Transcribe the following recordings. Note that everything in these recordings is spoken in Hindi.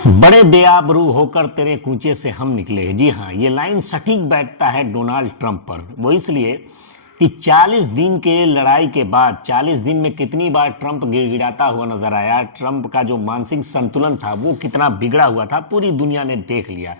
बड़े बेआबरू होकर तेरे कूचे से हम निकले। जी हाँ, ये लाइन सटीक बैठता है डोनाल्ड ट्रंप पर। वो इसलिए कि 40 दिन के लड़ाई के बाद 40 दिन में कितनी बार ट्रंप गिड़गिड़ाता हुआ नजर आया। ट्रंप का जो मानसिक संतुलन था वो कितना बिगड़ा हुआ था, पूरी दुनिया ने देख लिया।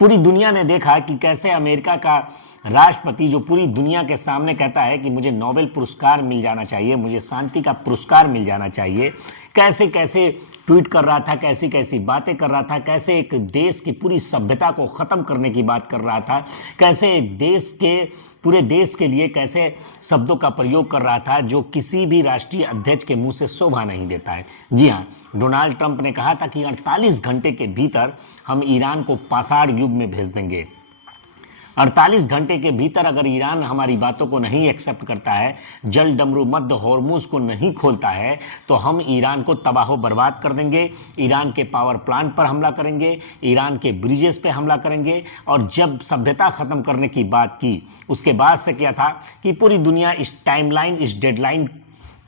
पूरी दुनिया ने देखा कि कैसे अमेरिका का राष्ट्रपति जो पूरी दुनिया के सामने कहता है कि मुझे नोबेल पुरस्कार मिल जाना चाहिए, मुझे शांति का पुरस्कार मिल जाना चाहिए, कैसे कैसे ट्वीट कर रहा था, कैसी कैसी बातें कर रहा था, कैसे एक देश की पूरी सभ्यता को ख़त्म करने की बात कर रहा था, कैसे देश के पूरे देश के लिए कैसे शब्दों का प्रयोग कर रहा था जो किसी भी राष्ट्रीय अध्यक्ष के मुंह से शोभा नहीं देता है। जी हाँ, डोनाल्ड ट्रंप ने कहा था कि 48 घंटे के भीतर हम ईरान को पाषाण युग में भेज देंगे। 48 घंटे के भीतर अगर ईरान हमारी बातों को नहीं एक्सेप्ट करता है, जल डमरू मध्य हॉर्मुज को नहीं खोलता है, तो हम ईरान को तबाह बर्बाद कर देंगे। ईरान के पावर प्लांट पर हमला करेंगे, ईरान के ब्रिजेस पे हमला करेंगे। और जब सभ्यता ख़त्म करने की बात की, उसके बाद से क्या था कि पूरी दुनिया इस टाइमलाइन, इस डेडलाइन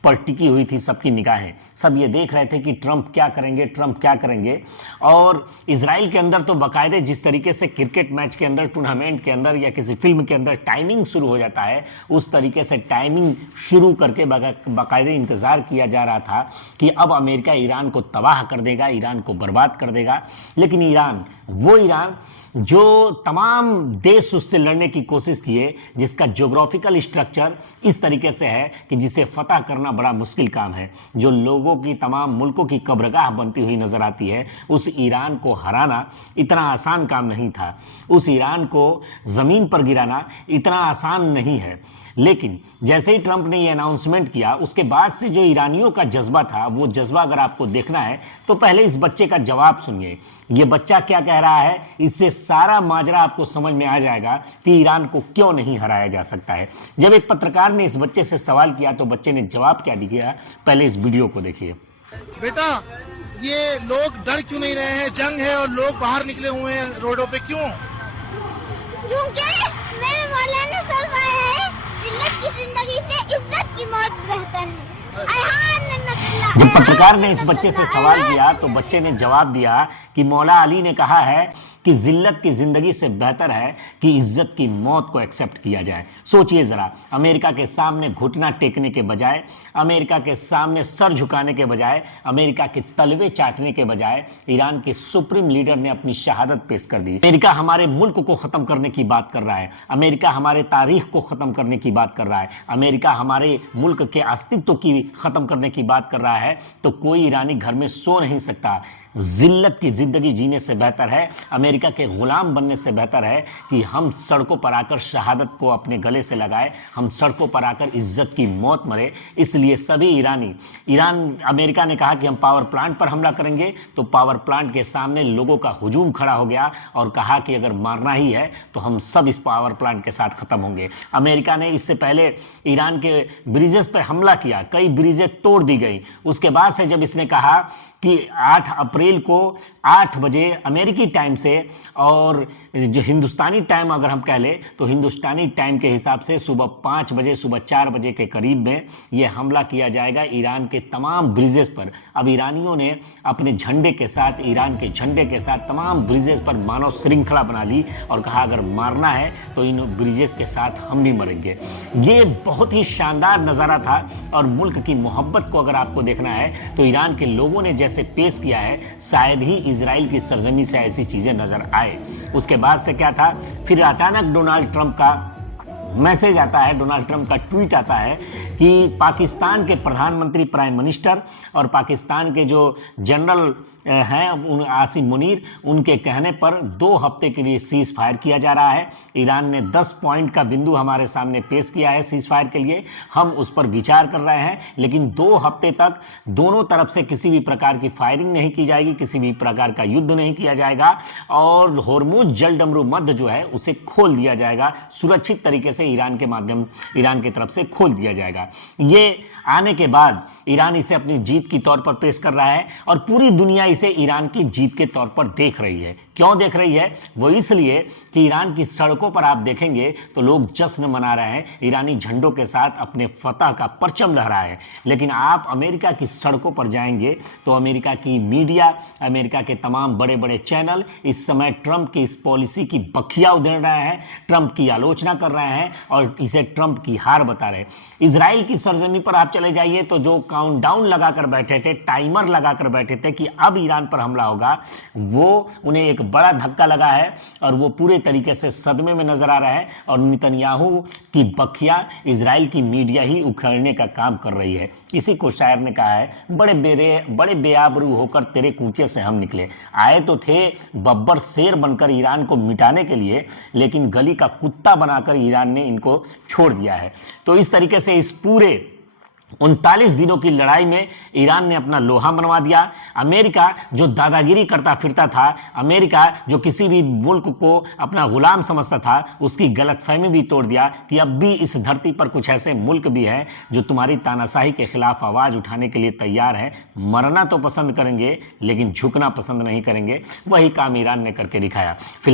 पर टिकी हुई थी। सबकी निगाहें, सब ये देख रहे थे कि ट्रंप क्या करेंगे, ट्रंप क्या करेंगे। और इजराइल के अंदर तो बाकायदे जिस तरीके से क्रिकेट मैच के अंदर, टूर्नामेंट के अंदर या किसी फिल्म के अंदर टाइमिंग शुरू हो जाता है, उस तरीके से टाइमिंग शुरू करके बाकायदे इंतज़ार किया जा रहा था कि अब अमेरिका ईरान को तबाह कर देगा, ईरान को बर्बाद कर देगा। लेकिन ईरान, वो ईरान जो तमाम देश उससे लड़ने की कोशिश किए, जिसका ज्योग्राफिकल स्ट्रक्चर इस तरीके से है कि जिसे फतह करना बड़ा मुश्किल काम है, जो लोगों की, तमाम मुल्कों की कब्रगाह बनती हुई नजर आती है, उस ईरान को हराना इतना आसान काम नहीं था। उस ईरान को ज़मीन पर गिराना इतना आसान नहीं है। लेकिन जैसे ही ट्रंप ने ये अनाउंसमेंट किया, उसके बाद से जो ईरानियों का जज्बा था, वो जज्बा अगर आपको देखना है तो पहले इस बच्चे का जवाब सुनिए। ये बच्चा क्या कह रहा है, इससे सारा माजरा आपको समझ में आ जाएगा कि ईरान को क्यों नहीं हराया जा सकता है। जब एक पत्रकार ने इस बच्चे से सवाल किया तो बच्चे ने जवाब क्या दिया, पहले इस वीडियो को देखिए। बेटा, ये लोग डर क्यों नहीं रहे हैं? जंग है और लोग बाहर निकले हुए हैं रोडों पे, क्यों? क्योंकि मेरे मौला ने फरमाया है, जिल्लत की जिंदगी से इज्जत की मौत बेहतर है। जब पत्रकार ने इस बच्चे से सवाल किया तो बच्चे ने जवाब दिया कि मौला अली ने कहा है कि जिल्लत की जिंदगी से बेहतर है कि इज्जत की मौत को एक्सेप्ट किया जाए। सोचिए जरा, अमेरिका के सामने घुटना टेकने के बजाय, अमेरिका के सामने सर झुकाने के बजाय, अमेरिका के तलवे चाटने के बजाय ईरान के सुप्रीम लीडर ने अपनी शहादत पेश कर दी। अमेरिका हमारे मुल्क को खत्म करने की बात कर रहा है, अमेरिका हमारे तारीख को खत्म करने की बात कर रहा है, अमेरिका हमारे मुल्क के अस्तित्व की खत्म करने की बात कर रहा है, तो कोई ईरानी घर में सो नहीं सकता। जिल्लत की जिंदगी जीने से बेहतर है, अमेरिका के गुलाम बनने से बेहतर है कि हम सड़कों पर आकर शहादत को अपने गले से लगाए, हम सड़कों पर आकर इज्जत की मौत मरे। इसलिए सभी अमेरिका ने कहा कि हम पावर प्लांट पर हमला करेंगे, तो पावर प्लांट के सामने लोगों का हुजूम खड़ा हो गया और कहा कि अगर मारना ही है तो हम सब इस पावर प्लांट के साथ खत्म होंगे। अमेरिका ने इससे पहले ईरान के ब्रिजेस पर हमला किया, कई ब्रिजें तोड़ दी गई। उसके बाद से जब इसने कहा कि 8 अप्रैल को 8 बजे अमेरिकी टाइम से, और जो हिंदुस्तानी टाइम अगर हम कह लें तो हिंदुस्तानी टाइम के हिसाब से सुबह 5 बजे, सुबह 4 बजे के करीब में ये हमला किया जाएगा ईरान के तमाम ब्रिजेस पर। अब ईरानियों ने अपने झंडे के साथ, ईरान के झंडे के साथ तमाम ब्रिजेस पर मानव श्रृंखला बना ली और कहा अगर मारना है तो इन ब्रिजेस के साथ हम भी मरेंगे। ये बहुत ही शानदार नज़ारा था। और मुल्क की मोहब्बत को अगर आपको देखना है तो ईरान के लोगों ने जैसे पेश किया है, शायद ही इजराइल की सरजमी से ऐसी चीजें नजर आए। उसके बाद से क्या था, फिर अचानक डोनाल्ड ट्रंप का मैसेज आता है, डोनाल्ड ट्रंप का ट्वीट आता है कि पाकिस्तान के प्रधानमंत्री, प्राइम मिनिस्टर और पाकिस्तान के जो जनरल हैं आसिम मुनीर, उनके कहने पर 2 हफ्ते के लिए सीज फायर किया जा रहा है। ईरान ने 10 पॉइंट का बिंदु हमारे सामने पेश किया है सीज फायर के लिए, हम उस पर विचार कर रहे हैं, लेकिन 2 हफ्ते तक दोनों तरफ से किसी भी प्रकार की फायरिंग नहीं की जाएगी, किसी भी प्रकार का युद्ध नहीं किया जाएगा और हॉर्मुज जल डमरू मध्य जो है उसे खोल दिया जाएगा, सुरक्षित तरीके से ईरान की तरफ से खोल दिया जाएगा। ये आने के बाद ईरान इसे अपनी जीत की तौर पर पेश कर रहा है और पूरी दुनिया इसे ईरान की जीत के तौर पर देख रही है। क्यों देख रही है? वो इसलिए कि ईरान की सड़कों पर आप देखेंगे तो लोग जश्न मना रहे हैं, ईरानी झंडों के साथ अपने फतह का परचम लहराए हैं। लेकिन आप अमेरिका की सड़कों पर जाएंगे तो अमेरिका की मीडिया, अमेरिका के तमाम बड़े बड़े चैनल इस समय ट्रंप की इस पॉलिसी की बखिया उधेड़ रहे हैं, ट्रंप की आलोचना कर रहे हैं और इसे ट्रंप की हार बता रहे हैं। इजराइल की सरजमी पर आप चले जाइए तो जो काउंटडाउन लगाकर बैठे थे, टाइमर लगाकर बैठे थे कि अब ईरान पर हमला होगा, वो उन्हें एक बड़ा धक्का लगा है और वो पूरे तरीके से सदमे में नजर आ रहा है और नेतन्याहू की बखिया इजराइल की मीडिया ही उखड़ने का काम कर रही है। इसी को शायर ने कहा है, बड़े बेआबरू होकर तेरे कूचे से हम निकले। आए तो थे बब्बर शेर बनकर ईरान को मिटाने के लिए, लेकिन गली का कुत्ता बनाकर ईरान ने इनको छोड़ दिया है। तो इस तरीके से इस पूरे 39 दिनों की लड़ाई में ईरान ने अपना लोहा मनवा दिया। अमेरिका जो दादागिरी करता फिरता था, अमेरिका जो किसी भी मुल्क को अपना गुलाम समझता था, उसकी गलतफहमी भी तोड़ दिया कि अब भी इस धरती पर कुछ ऐसे मुल्क भी हैं जो तुम्हारी तानाशाही के खिलाफ आवाज उठाने के लिए तैयार हैं। मरना तो पसंद करेंगे लेकिन झुकना पसंद नहीं करेंगे। वही काम ईरान ने करके दिखाया। फिलहाल